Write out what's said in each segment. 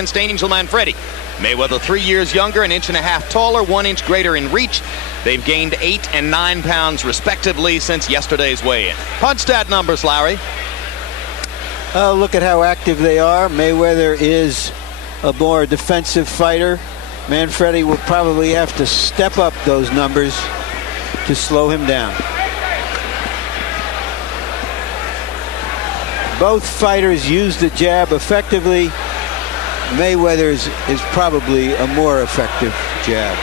against Angel Manfredy. Mayweather 3 years younger, an inch and a half taller, 1 inch greater in reach. They've gained 8 and 9 pounds respectively since yesterday's weigh-in. Punch stat numbers, Larry. Look at how active they are. Mayweather is a more defensive fighter. Manfredy will probably have to step up those numbers to slow him down. Both fighters use the jab effectively. Mayweather's is probably a more effective jab.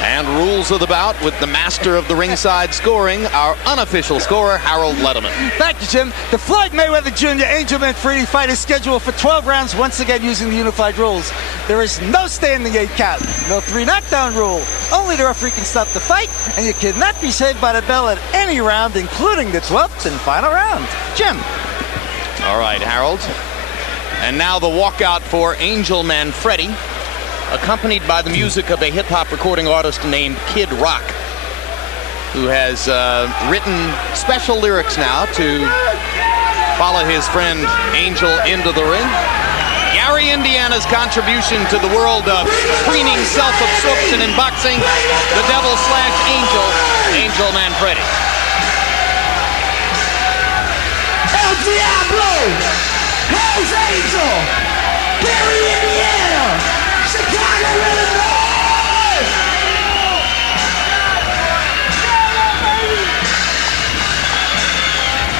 And rules of the bout with the master of the ringside scoring, our unofficial scorer, Harold Letterman. Thank you, Jim. The Floyd Mayweather Jr. Angel Manfredy fight is scheduled for 12 rounds, once again using the unified rules. There is no standing 8 count, no 3 knockdown rule. Only the referee can stop the fight, and you cannot be saved by the bell at any round, including the 12th and final round. Jim. All right, Harold. And now the walkout for Angel Manfredy, accompanied by the music of a hip-hop recording artist named Kid Rock, who has written special lyrics now to follow his friend Angel into the ring. Gary, Indiana's contribution to the world of preening self-absorption in boxing, the Devil/Angel, Angel Manfredy. El Diablo, Hell's Angel, Gary, Indiana, Chicago, Illinois.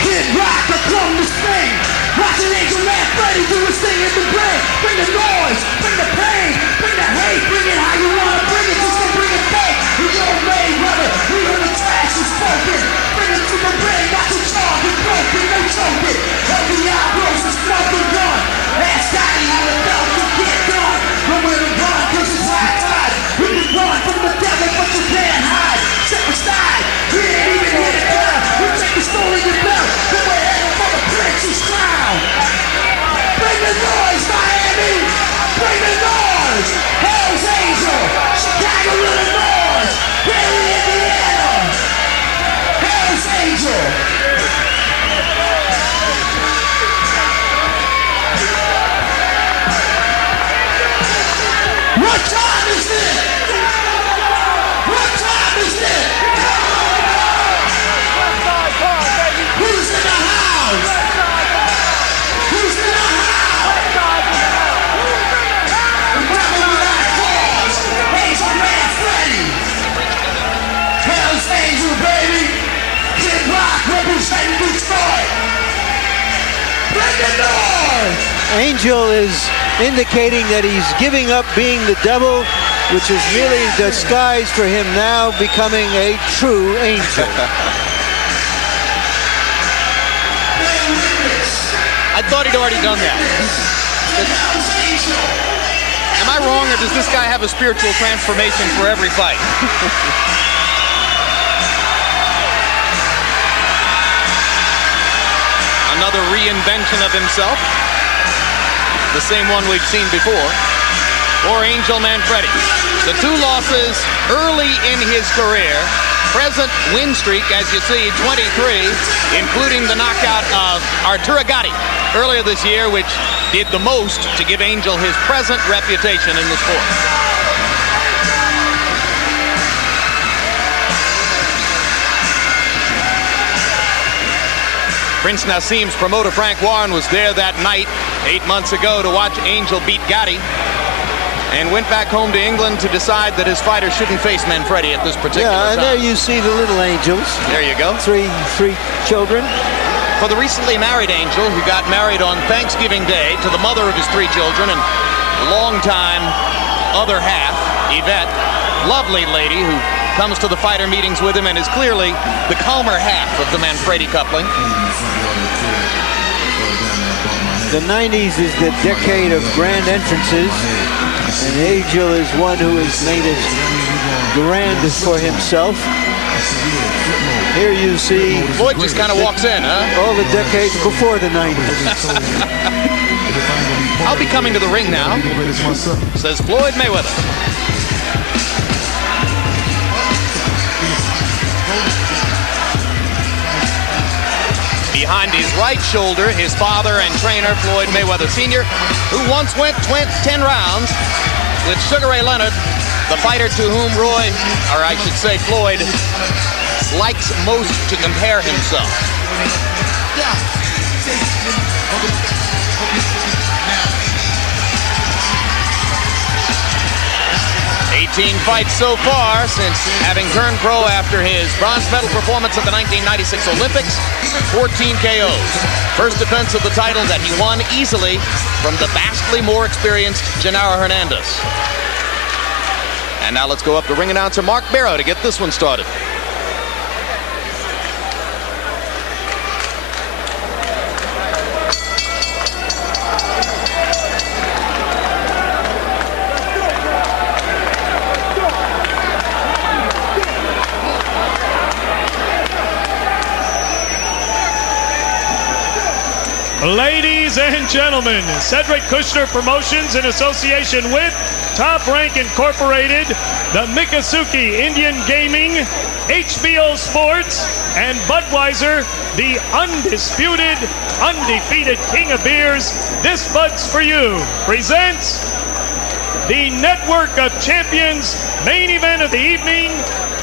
Kid Rock, I come to sing. Watching Angel Manfredy do his thing in the brain. Bring the noise, bring the pain, bring the hate, bring it how you wanna bring it. Just don't bring it fake. We don't Mayweather, we hear the trash is spoken. Bring it to the ring, not to charge it, broken, no choking. El Diablo's is smoking gun. Ask Scotty how the belt can get done. Nowhere to run, cause it's high tide. We can run from the devil, but you can't hide. Step aside, we ain't even hit a gun. We take the story to belt. We're heading for the prince's crown. Bring the noise, Miami! Bring the noise! Hell's Angel! Chicago, Illinois! Gary, Indiana! Hell's Angel! What time is it? What time is it? Who's in the house? Who's in the house? The rebel without cause, Angel Manfredy. Hell's Angel, baby. Kid Rock representing Detroit. Bring the noise. Angel is indicating that he's giving up being the devil, which is really disguised for him now becoming a true angel. I thought he'd already done that. Am I wrong, or does this guy have a spiritual transformation for every fight? Another reinvention of himself. The same one we've seen before. For Angel Manfredy. The 2 losses early in his career. Present win streak, as you see, 23, including the knockout of Arturo Gatti earlier this year, which did the most to give Angel his present reputation in the sport. Prince Nassim's promoter Frank Warren was there that night 8 months ago to watch Angel beat Gatti, and went back home to England to decide that his fighter shouldn't face Manfredy at this particular time. And there you see the little angels. There you go. Three children. For the recently married Angel, who got married on Thanksgiving Day to the mother of his 3 children and longtime other half, Yvette, lovely lady who comes to the fighter meetings with him and is clearly the calmer half of the Manfredy coupling. The 90s is the decade of grand entrances, and Angel is one who has made it grand for himself. Here you see Floyd just kind of walks in, huh? all the decades before the 90s. I'll be coming to the ring now, says Floyd Mayweather. behind his right shoulder, his father and trainer, Floyd Mayweather Sr., who once went 10 rounds with Sugar Ray Leonard, the fighter to whom Roy, or I should say Floyd, likes most to compare himself. 18 fights so far since having turned pro after his bronze medal performance at the 1996 Olympics, 14 KOs. First defense of the title that he won easily from the vastly more experienced Genaro Hernandez. And now let's go up to ring announcer Mark Barrow to get this one started. Ladies and gentlemen, Cedric Kushner Promotions in association with Top Rank Incorporated, the Miccosukee Indian Gaming, HBO Sports, and Budweiser, the undisputed, undefeated king of beers, This Bud's For You, presents the Network of Champions main event of the evening,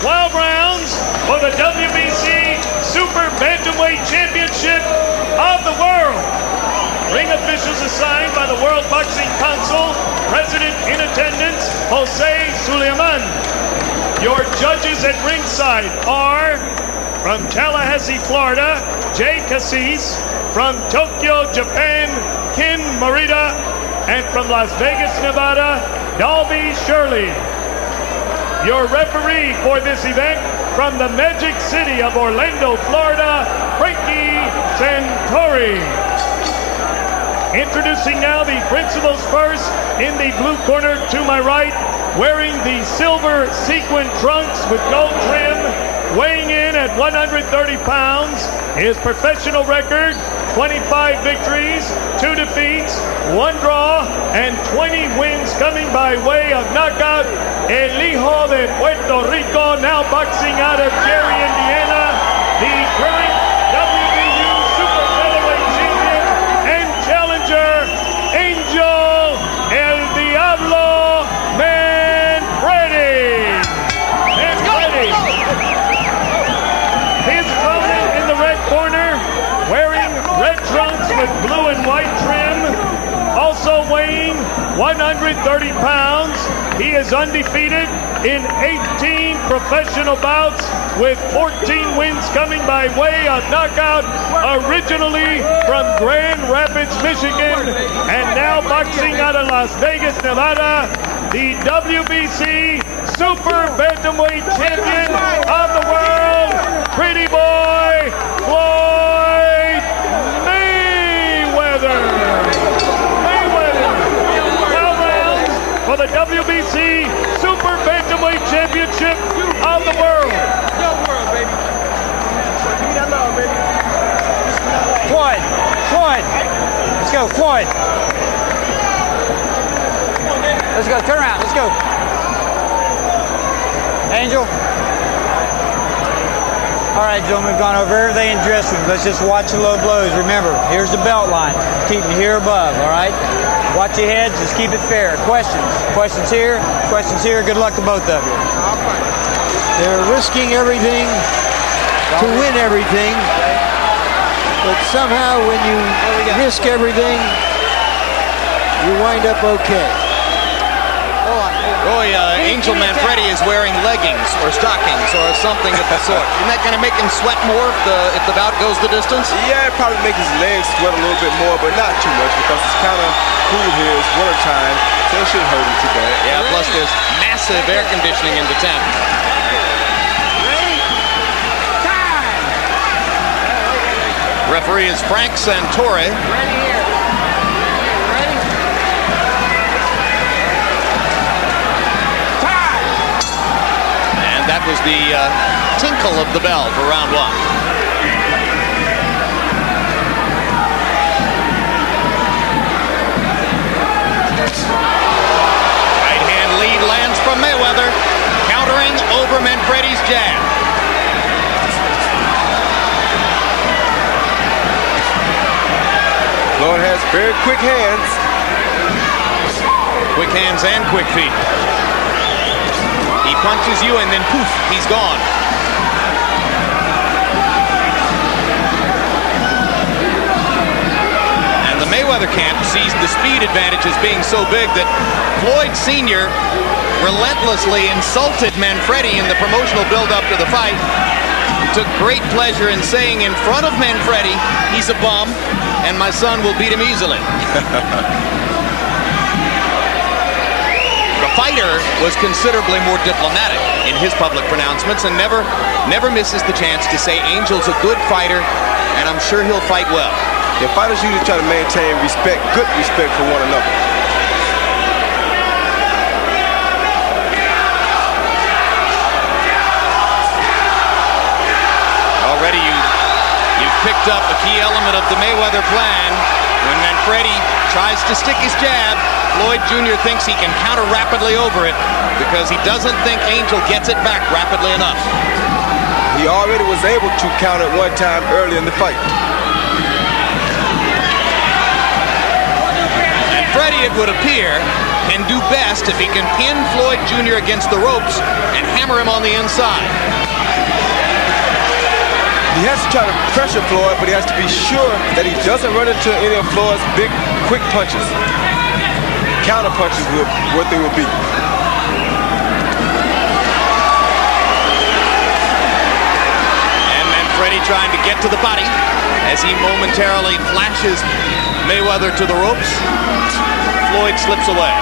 12 rounds for the WBC Super Bantamweight Championship of the world. Ring officials assigned by the World Boxing Council, President in attendance, Jose Suleiman. Your judges at ringside are from Tallahassee, Florida, Jay Cassis, from Tokyo, Japan, Ken Morita, and from Las Vegas, Nevada, Dalby Shirley. Your referee for this event from the Magic City of Orlando, Florida, Frankie Santori. Introducing now the principals first in the blue corner to my right, wearing the silver sequin trunks with gold trim, weighing in at 130 pounds. His professional record, 25 victories, 2 defeats, 1 draw, and 20 wins coming by way of knockout. El Hijo de Puerto Rico, now boxing out of Gary, Indiana, the current WBU Super Featherweight Champion and challenger, Angel El Diablo Manfredy. Manfredy. His opponent in the red corner, wearing red trunks with blue and white trim, also weighing 130 pounds. He is undefeated in 18 professional bouts with 14 wins coming by way of knockout, originally from Grand Rapids, Michigan, and now boxing out of Las Vegas, Nevada, the WBC Super Bantamweight Champion of the world, Pretty Boy Floyd Mayweather. For the WBC Super Bantamweight Championship of the world. Floyd. Let's go, Floyd. Let's go, turn around, let's go. Angel. All right, gentlemen, we've gone over everything in dressing. Let's just watch the low blows. Remember, here's the belt line. Keep them here above, all right? Watch your heads, just keep it fair. Questions? Questions here, questions here. Good luck to both of you. They're risking everything to win everything, but somehow when you risk everything, you wind up okay. Roy, Angel Manfredy is wearing leggings or stockings or something of the sort. Isn't that going to make him sweat more if the bout goes the distance? Yeah, it probably make his legs sweat a little bit more, but not too much because it's kind of cool here. It's winter time, so it shouldn't hurt him too bad. Yeah, plus there's massive air conditioning in the tent. Ready? Time! Referee is Frank Santori. Ready here. Ready? Time! And that was the tinkle of the bell for round 1. Lands from Mayweather, countering over Manfredy's jab. very quick hands. Quick hands and quick feet. He punches you and then poof, he's gone. And the Mayweather camp sees the speed advantage as being so big that Floyd Sr. relentlessly insulted Manfredy in the promotional build-up to the fight. He took great pleasure in saying in front of Manfredy, he's a bum, and my son will beat him easily. The fighter was considerably more diplomatic in his public pronouncements and never misses the chance to say Angel's a good fighter, and I'm sure he'll fight well. The fighters usually try to maintain respect, good respect for one another. Already you've picked up a key element of the Mayweather plan. When Manfredy tries to stick his jab, Floyd Jr. thinks he can counter rapidly over it because he doesn't think Angel gets it back rapidly enough. He already was able to counter it one time early in the fight. Manfredy, it would appear, can do best if he can pin Floyd Jr. against the ropes and hammer him on the inside. He has to try to pressure Floyd, but he has to be sure that he doesn't run into any of Floyd's big, quick punches. Counter punches will what they will be. And Manfredy trying to get to the body as he momentarily flashes Mayweather to the ropes. Floyd slips away.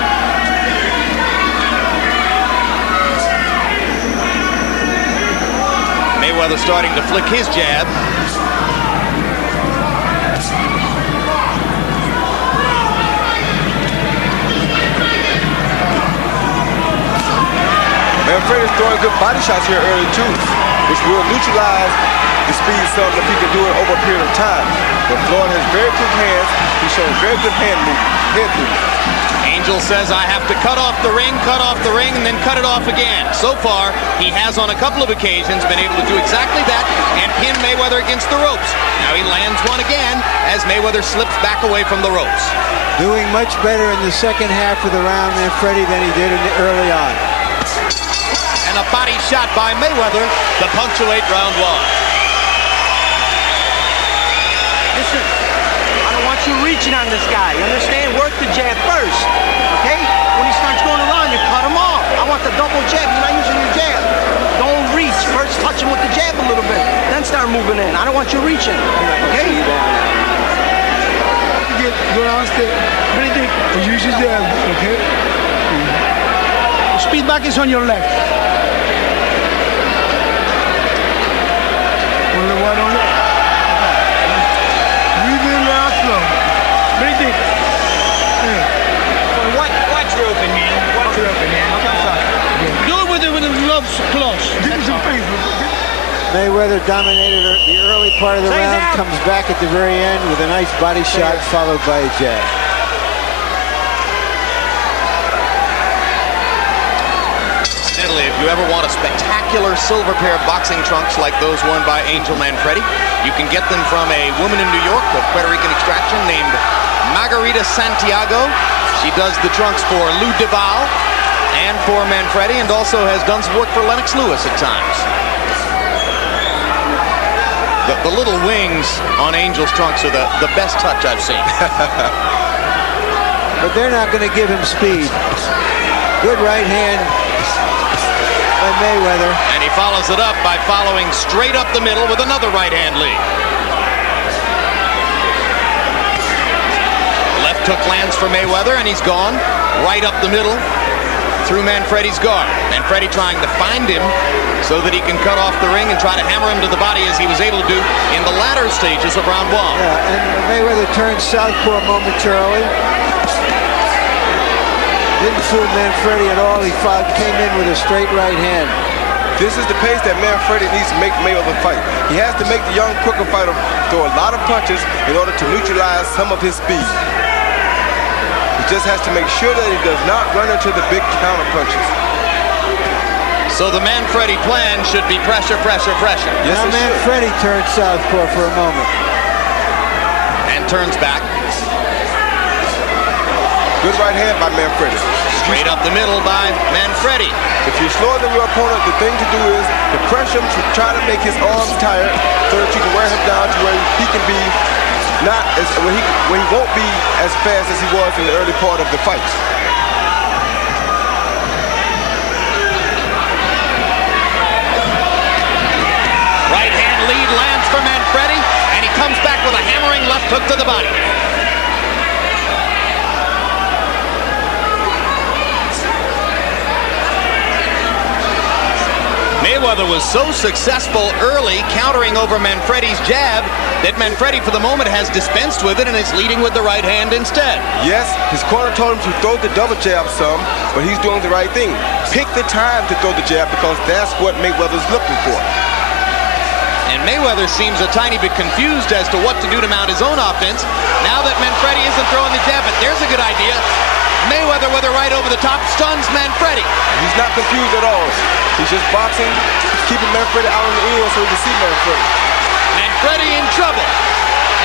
Mayweather starting to flick his jab. Manfredy's throwing good body shots here early too, which will neutralize the speed some if he can do it over a period of time. But Floyd has very quick hands. He's showing very good head movement. Angel says, I have to cut off the ring, and then cut it off again. So far, he has on a couple of occasions been able to do exactly that and pin Mayweather against the ropes. Now he lands one again as Mayweather slips back away from the ropes. Doing much better in the second half of the round, Manfredy, than he did early on. And a body shot by Mayweather to punctuate round one. Listen, I don't want you reaching on this guy. You understand? Work the jab first, okay? When he starts going around, you cut him off. I want the double jab. You're not using your jab. Don't reach. First touch him with the jab a little bit. Then start moving in. I don't want you reaching, okay? Go downstairs. Use your jab, okay? The speed back is on your left. What on it? Breathe in now slow. Breathe in. Watch your open hand. Watch your open hand. Do it with the gloves close. Give me some face. Mayweather dominated the early part of the round, comes back at the very end with a nice body shot followed by a jab. Incidentally, if you ever want a spectacular silver pair of boxing trunks like those worn by Angel Manfredy, you can get them from a woman in New York of Puerto Rican extraction named Margarita Santiago. She does the trunks for Lou Duval and for Manfredy, and also has done some work for Lennox Lewis at times. The little wings on Angel's trunks are the best touch I've seen. But they're not going to give him speed. Good right hand by Mayweather. And he follows it up by following straight up the middle with another right hand lead. Left hook lands for Mayweather, and he's gone right up the middle through Manfredy's guard. Manfredy trying to find him so that he can cut off the ring and try to hammer him to the body as he was able to do in the latter stages of round one. Yeah, and Mayweather turned southpaw momentarily. Didn't fool Manfredy at all. He came in with a straight right hand. This is the pace that Manfredy needs to make Mayweather fight. He has to make the young, quicker fighter throw a lot of punches in order to neutralize some of his speed. He just has to make sure that he does not run into the big counter punches. So the Manfredy plan should be pressure, pressure, pressure. Yes, now Manfredy turned southpaw for a moment. And turns back. Good right hand by Manfredy. Straight up the middle by Manfredy. If you're slower than your opponent, the thing to do is to pressure him to try to make his arms tired so that you can wear him down to where he can be not as where he won't be as fast as he was in the early part of the fight. Right hand lead lands for Manfredy, and he comes back with a hammering left hook to the body. Mayweather was so successful early countering over Manfredy's jab that Manfredy for the moment has dispensed with it and is leading with the right hand instead. Yes, his corner told him to throw the double jab some, but he's doing the right thing. Pick the time to throw the jab because that's what Mayweather's looking for. And Mayweather seems a tiny bit confused as to what to do to mount his own offense now that Manfredy isn't throwing the jab, but there's a good idea. Mayweather with a right over the top stuns Manfredy. He's not confused at all. He's just boxing, keeping Manfredy out on the end so he can see Manfredy. Manfredy in trouble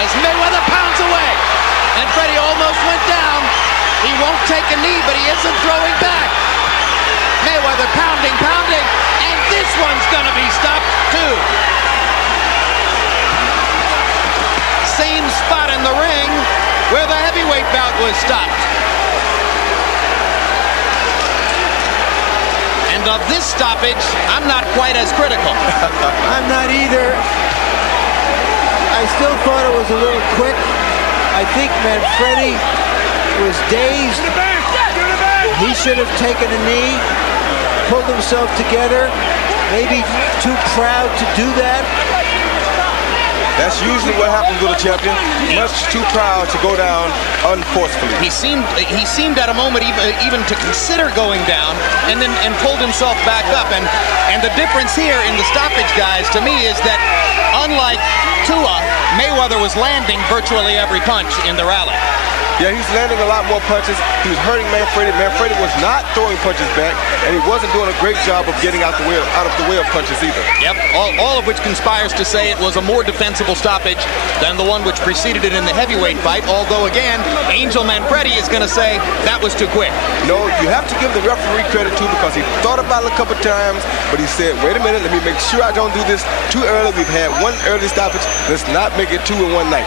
as Mayweather pounds away. Manfredy almost went down. He won't take a knee, but he isn't throwing back. Mayweather pounding, and this one's gonna be stopped too. Same spot in the ring where the heavyweight bout was stopped. And of this stoppage, I'm not quite as critical. I'm not either. I still thought it was a little quick. I think Manfredy was dazed. He should have taken a knee, pulled himself together, maybe too proud to do that. That's usually what happens with a champion. Much too proud to go down unforcefully. He seemed at a moment even to consider going down and pulled himself back up. And the difference here in the stoppage, guys, to me is that unlike Tua, Mayweather was landing virtually every punch in the rally. Yeah, he's landing a lot more punches. He was hurting Manfredy. Manfredy was not throwing punches back, and he wasn't doing a great job of getting out of the way of punches either. Yep, all of which conspires to say it was a more defensible stoppage than the one which preceded it in the heavyweight fight, although again, Angel Manfredy is going to say that was too quick. No, you have to give the referee credit too because he thought about it a couple times, but he said, wait a minute, let me make sure I don't do this too early. We've had one early stoppage. Let's not make it two in one night.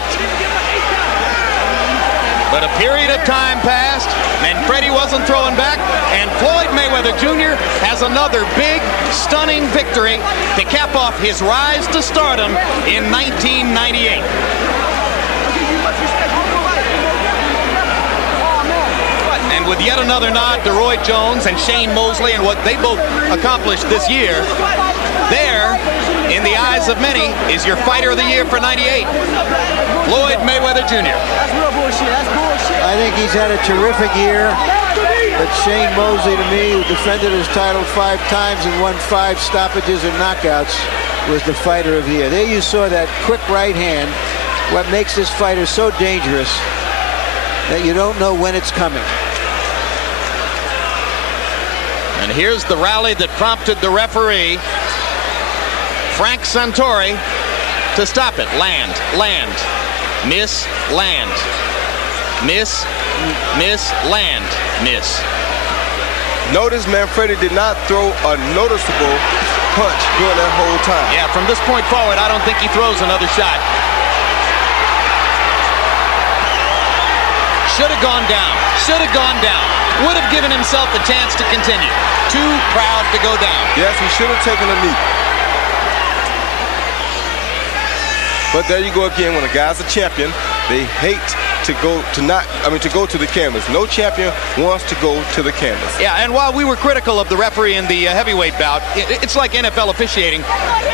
But a period of time passed, Manfredy wasn't throwing back, and Floyd Mayweather Jr. has another big, stunning victory to cap off his rise to stardom in 1998. And with yet another nod to Roy Jones and Shane Mosley and what they both accomplished this year, there, in the eyes of many, is your fighter of the year for 98, Floyd Mayweather Jr. That's real bullshit. That's bullshit. I think he's had a terrific year. But Shane Mosley, to me, who defended his title 5 times and won 5 stoppages and knockouts, was the fighter of the year. There you saw that quick right hand, what makes this fighter so dangerous that you don't know when it's coming. And here's the rally that prompted the referee, Frank Santori, to stop it. Land, miss, land, miss, land, miss. Notice Manfredy did not throw a noticeable punch during that whole time. Yeah, from this point forward, I don't think he throws another shot. Should have gone down. Would have given himself a chance to continue. Too proud to go down. Yes, he should have taken a knee. But there you go again. When a guy's a champion, they hate to go to the canvas. No champion wants to go to the canvas. Yeah, and while we were critical of the referee in the heavyweight bout, it's like NFL officiating.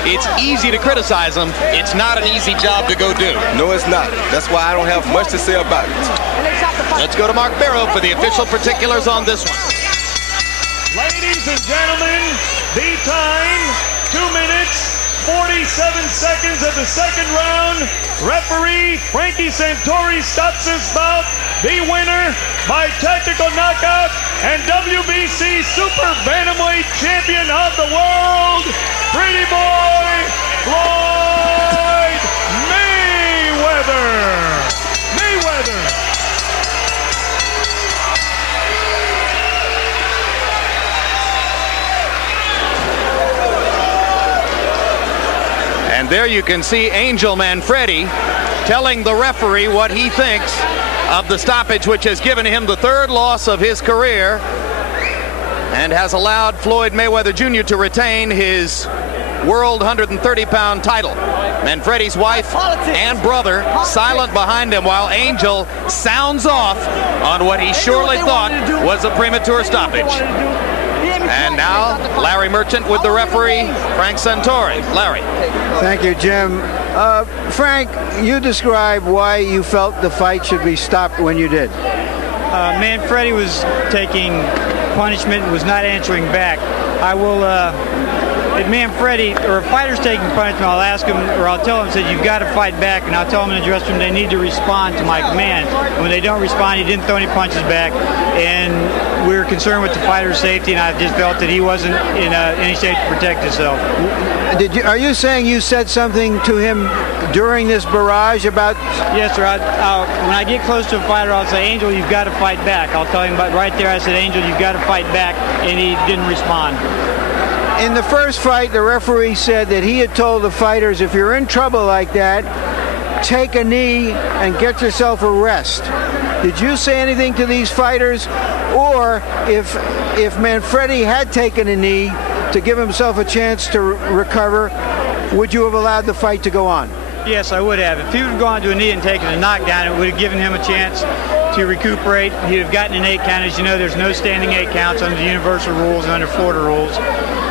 It's easy to criticize them. It's not an easy job to go do. No, it's not. That's why I don't have much to say about it. Let's go to Mark Barrow for the official particulars on this one. Ladies and gentlemen, the time, 2 minutes, 47 seconds of the second round. Referee Frankie Santori stops this bout. The winner by technical knockout and WBC Super Bantamweight Champion of the world, Pretty Boy Floyd Mayweather. And there you can see Angel Manfredy telling the referee what he thinks of the stoppage, which has given him the 3rd loss of his career and has allowed Floyd Mayweather Jr. to retain his world 130-pound title. Manfredy's wife and brother silent behind him while Angel sounds off on what he surely thought was a premature stoppage. And now Larry Merchant with the referee, Frank Santore. Larry. Thank you, Jim. Frank, you describe why you felt the fight should be stopped when you did. Manfredy was taking punishment and was not answering back. I will, if Manfredy or a fighter's taking punishment, I'll ask him or I'll tell him, said, you've got to fight back, and I'll tell him in the dressing room they need to respond to my command. And when they don't respond, he didn't throw any punches back, and we were concerned with the fighter's safety, and I just felt that he wasn't in any shape to protect himself. Are you saying you said something to him during this barrage about? Yes, sir. When I get close to a fighter, I'll say, Angel, you've got to fight back. I'll tell him about right there. I said, Angel, you've got to fight back, and he didn't respond. In the first fight, the referee said that he had told the fighters, if you're in trouble like that, take a knee and get yourself a rest. Did you say anything to these fighters? Or if Manfredy had taken a knee to give himself a chance to recover, would you have allowed the fight to go on? Yes, I would have. If he would have gone to a knee and taken a knockdown, it would have given him a chance to recuperate. He would have gotten an 8 count. As you know, there's no standing 8 counts under the universal rules and under Florida rules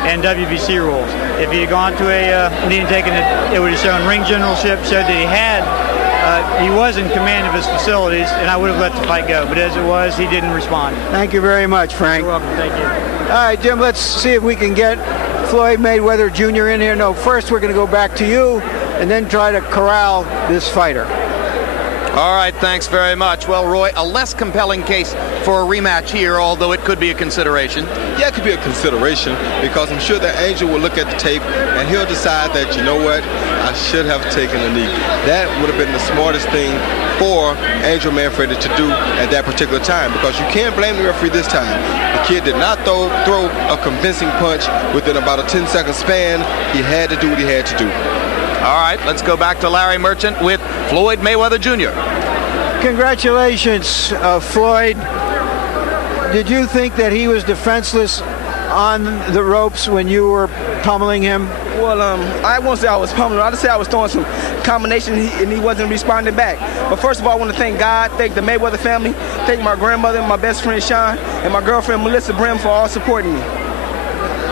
and WBC rules. If he had gone to a knee and taken it, it would have shown ring generalship, showed that he was in command of his facilities, and I would have let the fight go. But as it was, he didn't respond. Thank you very much, Frank. You're welcome. Thank you. All right, Jim, let's see if we can get Floyd Mayweather Jr. in here. No, first we're going to go back to you and then try to corral this fighter. All right, thanks very much. Well, Roy, a less compelling case for a rematch here, although it could be a consideration. Yeah, it could be a consideration because I'm sure that Angel will look at the tape and he'll decide that, you know what, I should have taken a knee. That would have been the smartest thing for Angel Manfredy to do at that particular time, because you can't blame the referee this time. The kid did not throw a convincing punch within about a 10-second span. He had to do what he had to do. All right, let's go back to Larry Merchant with Floyd Mayweather Jr. Congratulations, Floyd. Did you think that he was defenseless on the ropes when you were pummeling him? Well, I won't say I was pummeling. I'll just say I was throwing some combinations and he wasn't responding back. But first of all, I want to thank God, thank the Mayweather family, thank my grandmother, my best friend Sean, and my girlfriend Melissa Brim for all supporting me.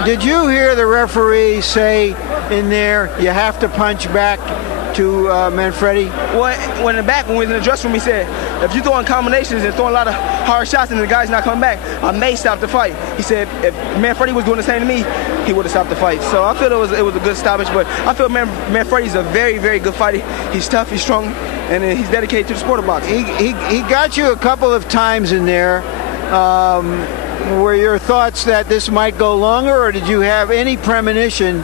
Did you hear the referee say in there, you have to punch back to Manfredy? Well, in the back, when we was in the dressing room, he said, if you're throwing combinations and throwing a lot of hard shots and the guy's not coming back, I may stop the fight. He said, if Manfredy was doing the same to me, he would have stopped the fight. So I feel it was a good stoppage, but I feel Manfredy's a very, very good fighter. He's tough, he's strong, and he's dedicated to the sport of boxing. He got you a couple of times in there. Were your thoughts that this might go longer, or did you have any premonition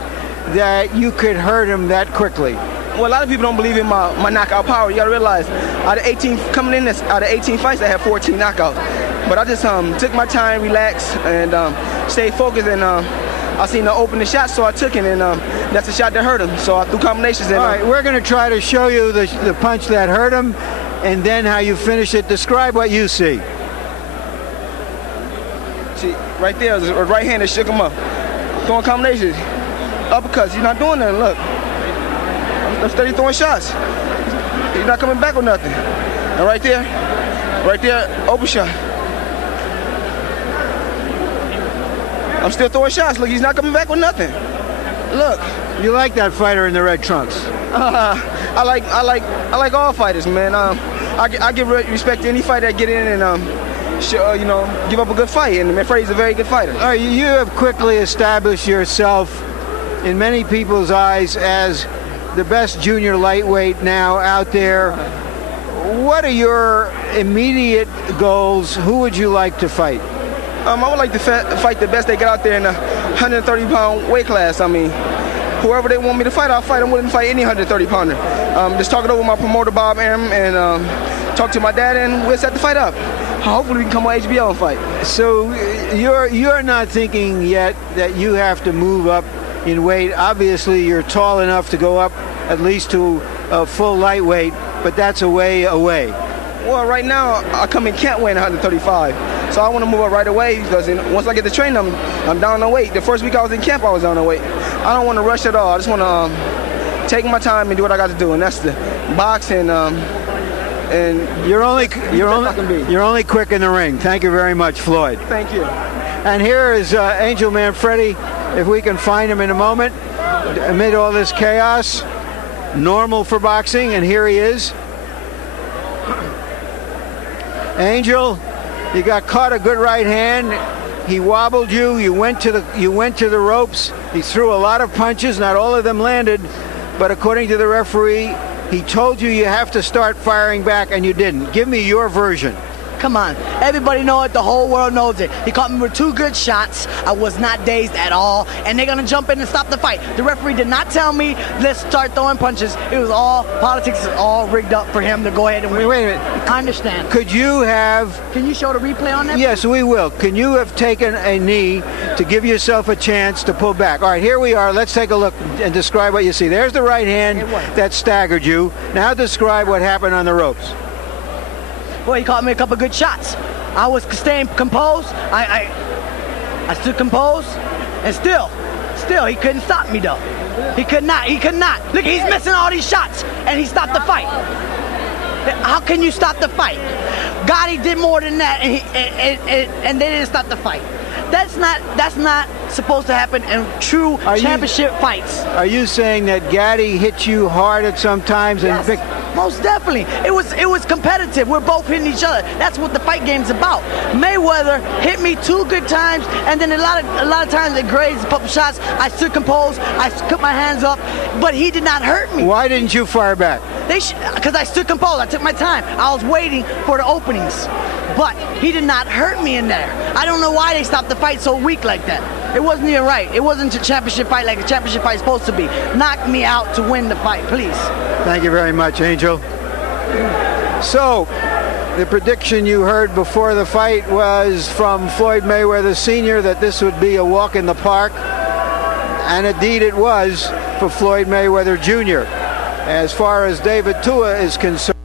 that you could hurt him that quickly? Well, a lot of people don't believe in my knockout power. You got to realize, out of 18 fights, I had 14 knockouts. But I just took my time, relaxed, and stayed focused. And I seen the open the shot, so I took it, and that's a shot that hurt him. So I threw combinations. And, all right, we're going to try to show you the punch that hurt him, and then how you finish it. Describe what you see. See, right there, a right hand that shook him up. Throwing combinations, uppercuts. He's not doing nothing. Look. I'm steady throwing shots. He's not coming back with nothing. And right there, open shot. I'm still throwing shots. Look, he's not coming back with nothing. Look. You like that fighter in the red trunks? I like all fighters, man. I give respect to any fighter that get in and give up a good fight. And Manfredy's a very good fighter. All right, you have quickly established yourself in many people's eyes as the best junior lightweight now out there. What are your immediate goals? Who would you like to fight? I would like to fight the best they get out there in the 130-pound weight class. I mean, whoever they want me to fight, I'll fight. I'm willing to fight any 130-pounder. Just talk it over with my promoter, Bob Arum, and talk to my dad, and we'll set the fight up. Hopefully we can come on HBO and fight. So you're not thinking yet that you have to move up in weight. Obviously, you're tall enough to go up at least to full lightweight, but that's a way away. Well, right now, I come in camp weighing 135. So I want to move up right away because once I get to training, I'm down on weight. The first week I was in camp, I was down on weight. I don't want to rush at all. I just want to take my time and do what I got to do, and that's the box and you're only quick in the ring. Thank you very much, Floyd. Thank you. And here is Angel Manfredy, if we can find him in a moment, amid all this chaos. Normal for boxing, and here he is. Angel, you got caught a good right hand. He wobbled you. You went to the ropes. He threw a lot of punches. Not all of them landed, but according to the referee, he told you have to start firing back, and you didn't. Give me your version. Come on. Everybody knows it. The whole world knows it. He caught me with 2 good shots. I was not dazed at all. And they're going to jump in and stop the fight. The referee did not tell me, let's start throwing punches. It was all, politics is all rigged up for him to go ahead and win. Wait a minute. I understand. Could you have... Can you show the replay on that? Yes, we will. Can you have taken a knee to give yourself a chance to pull back? All right, here we are. Let's take a look and describe what you see. There's the right hand that staggered you. Now describe what happened on the ropes. Well, he caught me a couple good shots. I was staying composed. I stood composed, and still, he couldn't stop me though. He could not. Look, he's missing all these shots, and he stopped the fight. How can you stop the fight? Gotti did more than that, and they didn't stop the fight. That's not supposed to happen in true championship fights. Are you saying that Gotti hit you hard at some times? Yes, most definitely. It was competitive. We're both hitting each other. That's what the fight game's about. Mayweather hit me 2 good times, and then a lot of times it grazed a couple shots. I stood composed. I put my hands up, but he did not hurt me. Why didn't you fire back? Because I stood composed. I took my time. I was waiting for the openings. But he did not hurt me in there. I don't know why they stopped the fight so weak like that. It wasn't even right. It wasn't a championship fight like a championship fight is supposed to be. Knock me out to win the fight, please. Thank you very much, Angel. So, the prediction you heard before the fight was from Floyd Mayweather Sr. that this would be a walk in the park. And indeed it was for Floyd Mayweather Jr. As far as David Tua is concerned,